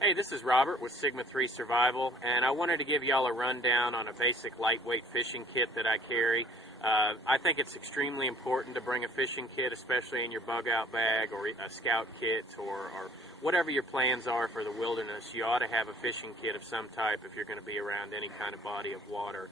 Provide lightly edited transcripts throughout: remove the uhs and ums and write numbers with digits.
Hey, this is Robert with Sigma 3 Survival, and I wanted to give y'all a rundown on a basic lightweight fishing kit that I carry. I think it's extremely important to bring a fishing kit, especially in your bug out bag or a scout kit or whatever your plans are for the wilderness. You ought to have a fishing kit of some type if you're going to be around any kind of body of water.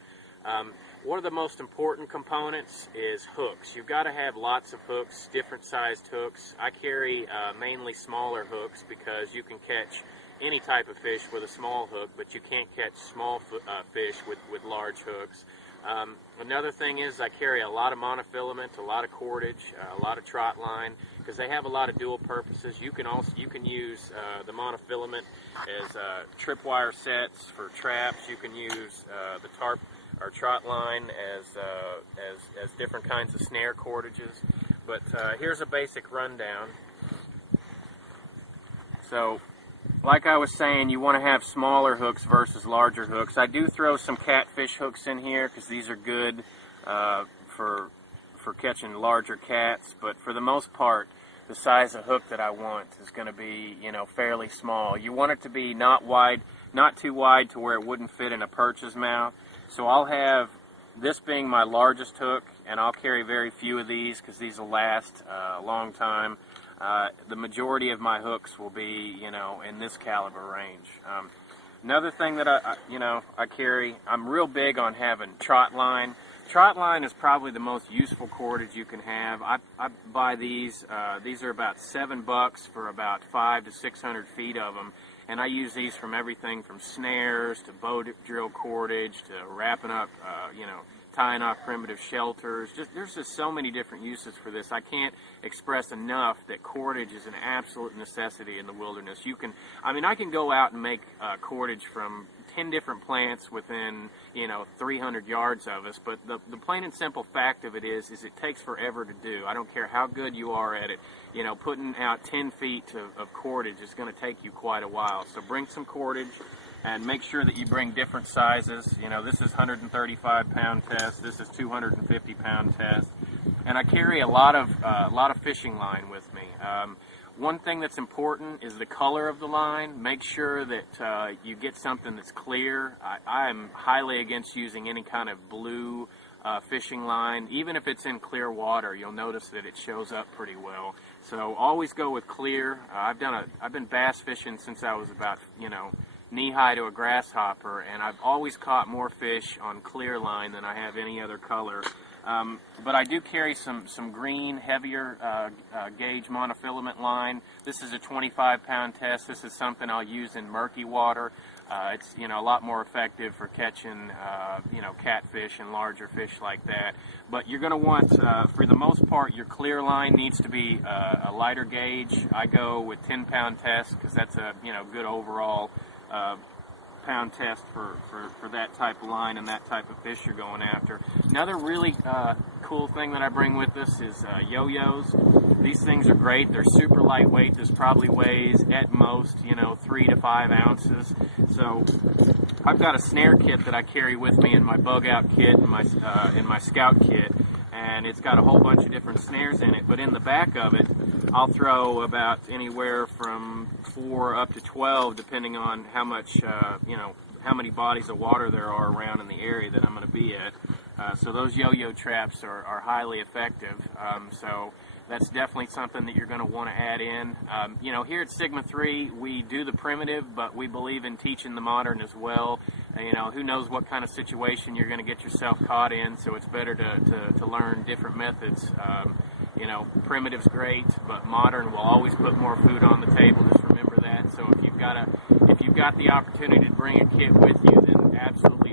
One of the most important components is hooks. You've got to have lots of hooks, different sized hooks. I carry mainly smaller hooks because you can catch any type of fish with a small hook, but you can't catch small fish with large hooks. Another thing is I carry a lot of monofilament, a lot of cordage, a lot of Trotline, because they have a lot of dual purposes. You can use the monofilament as tripwire sets for traps. You can use the tarp or Trotline as different kinds of snare cordages. But here's a basic rundown. So, like I was saying, you want to have smaller hooks versus larger hooks. I do throw some Catfish Hooks in here because these are good for catching larger cats, but for the most part, the size of hook that I want is going to be, fairly small. You want it to be not too wide to where it wouldn't fit in a perch's mouth. So I'll have this being my largest hook, and I'll carry very few of these because these will last a long time. The majority of my hooks will be, in this caliber range. Another thing that I carry, I'm real big on having Trotline. Trotline is probably the most useful cordage you can have. I buy these. These are about $7 for about 500 to 600 feet of them. And I use these from everything from snares to bow drill cordage to wrapping up, tying off primitive shelters. There's just so many different uses for this. I can't express enough that cordage is an absolute necessity in the wilderness. I can go out and make cordage from 10 different plants within, 300 yards of us, but the plain and simple fact of it is it takes forever to do. I don't care how good you are at it. Putting out 10 feet of cordage is going to take you quite a while. So bring some cordage and make sure that you bring different sizes. This is 135-pound test. This is 250-pound test. And I carry a lot of fishing line with me. One thing that's important is the color of the line. Make sure that you get something that's clear. I am highly against using any kind of blue fishing line. Even if it's in clear water, you'll notice that it shows up pretty well. So always go with clear. I've been bass fishing since I was about, knee-high to a grasshopper, and I've always caught more fish on clear line than I have any other color. But I do carry some green, heavier gauge monofilament line. This is a 25-pound test. This is something I'll use in murky water. It's a lot more effective for catching catfish and larger fish like that. But you're going to want, for the most part, your clear line needs to be a lighter gauge. I go with 10-pound test because that's a good overall pound test for that type of line and that type of fish you're going after. Another really cool thing that I bring with us is Yo-Yos. These things are great. They're super lightweight. This probably weighs at most 3 to 5 ounces. So I've got a snare kit that I carry with me in my bug out kit and in my scout kit, and it's got a whole bunch of different snares in it. But in the back of it, I'll throw about anywhere from 4 up to 12, depending on how much, how many bodies of water there are around in the area that I'm going to be at. So those yo-yo traps are highly effective. So that's definitely something that you're going to want to add in. Here at Sigma 3, we do the primitive, but we believe in teaching the modern as well. Who knows what kind of situation you're going to get yourself caught in, so it's better to learn different methods. Primitive's great, but modern will always put more food on the table. Just remember that. So if you've got the opportunity to bring a kit with you, then absolutely